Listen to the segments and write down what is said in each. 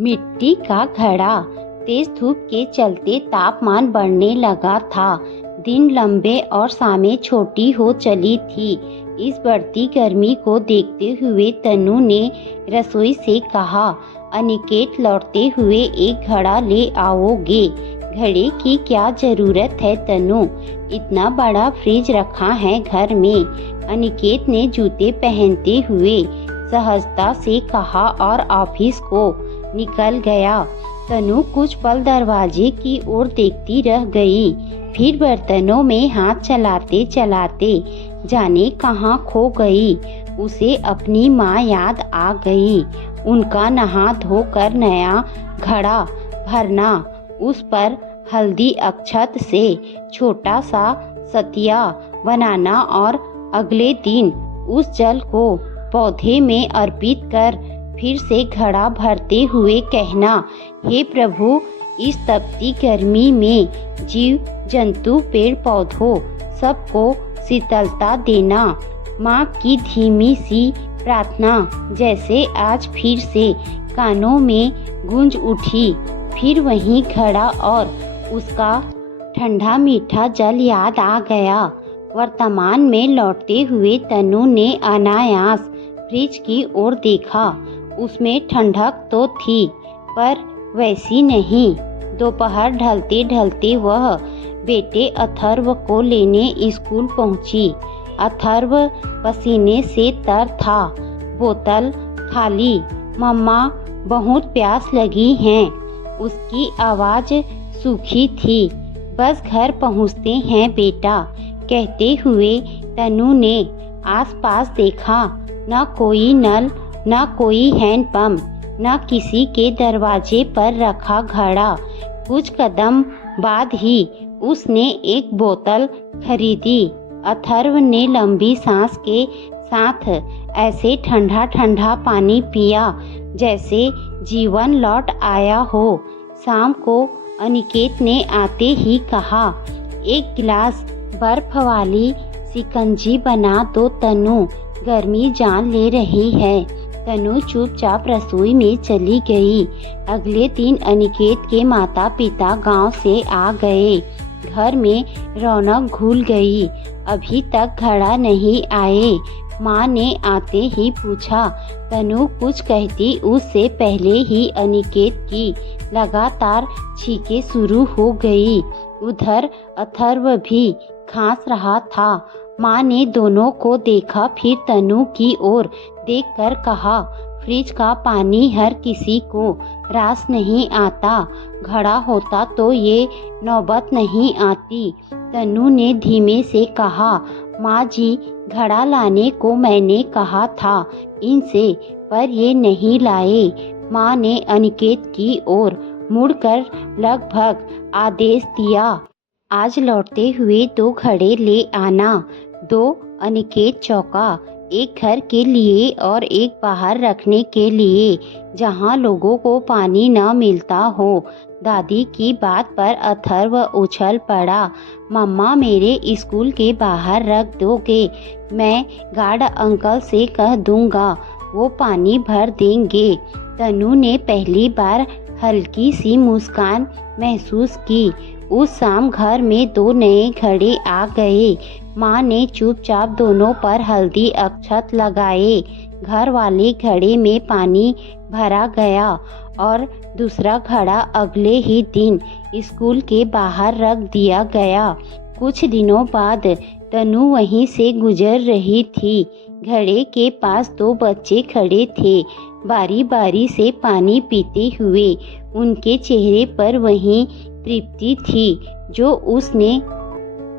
मिट्टी का घड़ा। तेज धूप के चलते तापमान बढ़ने लगा था। दिन लंबे और शामें छोटी हो चली थी। इस बढ़ती गर्मी को देखते हुए तनु ने रसोई से कहा, अनिकेत लौटते हुए एक घड़ा ले आओगे। घड़े की क्या जरूरत है तनु, इतना बड़ा फ्रिज रखा है घर में। अनिकेत ने जूते पहनते हुए सहजता से कहा और ऑफिस को निकल गया। तनु कुछ पल दरवाजे की ओर देखती रह गई, फिर बर्तनों में हाथ चलाते चलाते जाने कहाँ खो गई। उसे अपनी माँ याद आ गई। उनका नहा धोकर नया घड़ा भरना, उस पर हल्दी अक्षत से छोटा सा सतिया बनाना और अगले दिन उस जल को पौधे में अर्पित कर फिर से घड़ा भरते हुए कहना, हे प्रभु, इस तपती गर्मी में जीव जंतु पेड़ पौधों सबको शीतलता देना। माँ की धीमी सी प्रार्थना जैसे आज फिर से कानों में गूंज उठी। फिर वही घड़ा और उसका ठंडा मीठा जल याद आ गया। वर्तमान में लौटते हुए तनु ने अनायास फ्रिज की ओर देखा। उसमें ठंडक तो थी पर वैसी नहीं। दोपहर ढलते ढलते वह बेटे अथर्व को लेने स्कूल पहुंची। अथर्व पसीने से तर था। बोतल खाली। मम्मा, बहुत प्यास लगी है। उसकी आवाज़ सूखी थी। बस घर पहुंचते हैं बेटा, कहते हुए तनु ने आसपास देखा। न कोई नल, न कोई हैंडपंप, न किसी के दरवाजे पर रखा घड़ा। कुछ कदम बाद ही उसने एक बोतल खरीदी। अथर्व ने लंबी सांस के साथ ऐसे ठंडा ठंडा पानी पिया जैसे जीवन लौट आया हो। शाम को अनिकेत ने आते ही कहा, एक गिलास बर्फ वाली शिकंजी बना दो तनु, गर्मी जान ले रही है। तनु चुपचाप रसोई में चली गई। अगले दिन अनिकेत के माता पिता गांव से आ गए। घर में रौनक घुल गई। अभी तक घड़ा नहीं आए। माँ ने आते ही पूछा। तनु कुछ कहती उससे पहले ही अनिकेत की लगातार छींकें शुरू हो गई। उधर अथर्व भी खांस रहा था। माँ ने दोनों को देखा, फिर तनु की ओर देखकर कहा, फ्रिज का पानी हर किसी को रास नहीं आता। घड़ा होता तो ये नौबत नहीं आती। तनु ने धीमे से कहा, माँ जी, घड़ा लाने को मैंने कहा था इनसे, पर ये नहीं लाए। माँ ने अनिकेत की ओर मुड़कर लगभग आदेश दिया, आज लौटते हुए 2 घड़े ले आना। 2 अनिकेत चौंका। एक घर के लिए और एक बाहर रखने के लिए, जहाँ लोगों को पानी न मिलता हो। दादी की बात पर अथर्व उछल पड़ा, मम्मा, मेरे स्कूल के बाहर रख दोगे? मैं गार्ड अंकल से कह दूंगा, वो पानी भर देंगे। तनु ने पहली बार हल्की सी मुस्कान महसूस की। उस शाम घर में 2 नए घड़े आ गए। माँ ने चुपचाप दोनों पर हल्दी अक्षत लगाए। घर वाले घड़े में पानी भरा गया और दूसरा घड़ा अगले ही दिन स्कूल के बाहर रख दिया गया। कुछ दिनों बाद तनु वहीं से गुजर रही थी। घड़े के पास 2 बच्चे खड़े थे, बारी बारी से पानी पीते हुए। उनके चेहरे पर वही तृप्ति थी जो उसने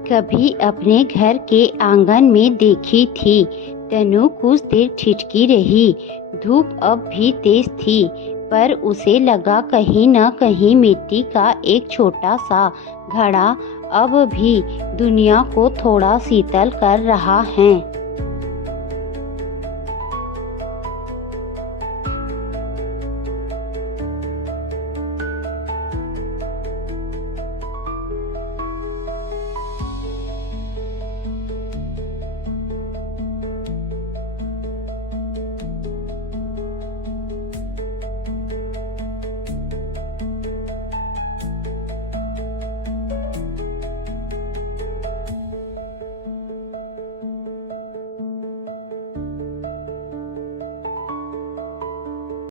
कभी अपने घर के आंगन में देखी थी। तनु कुछ देर ठिठकी रही। धूप अब भी तेज थी, पर उसे लगा कहीं न कहीं मिट्टी का एक छोटा सा घड़ा अब भी दुनिया को थोड़ा शीतल कर रहा है।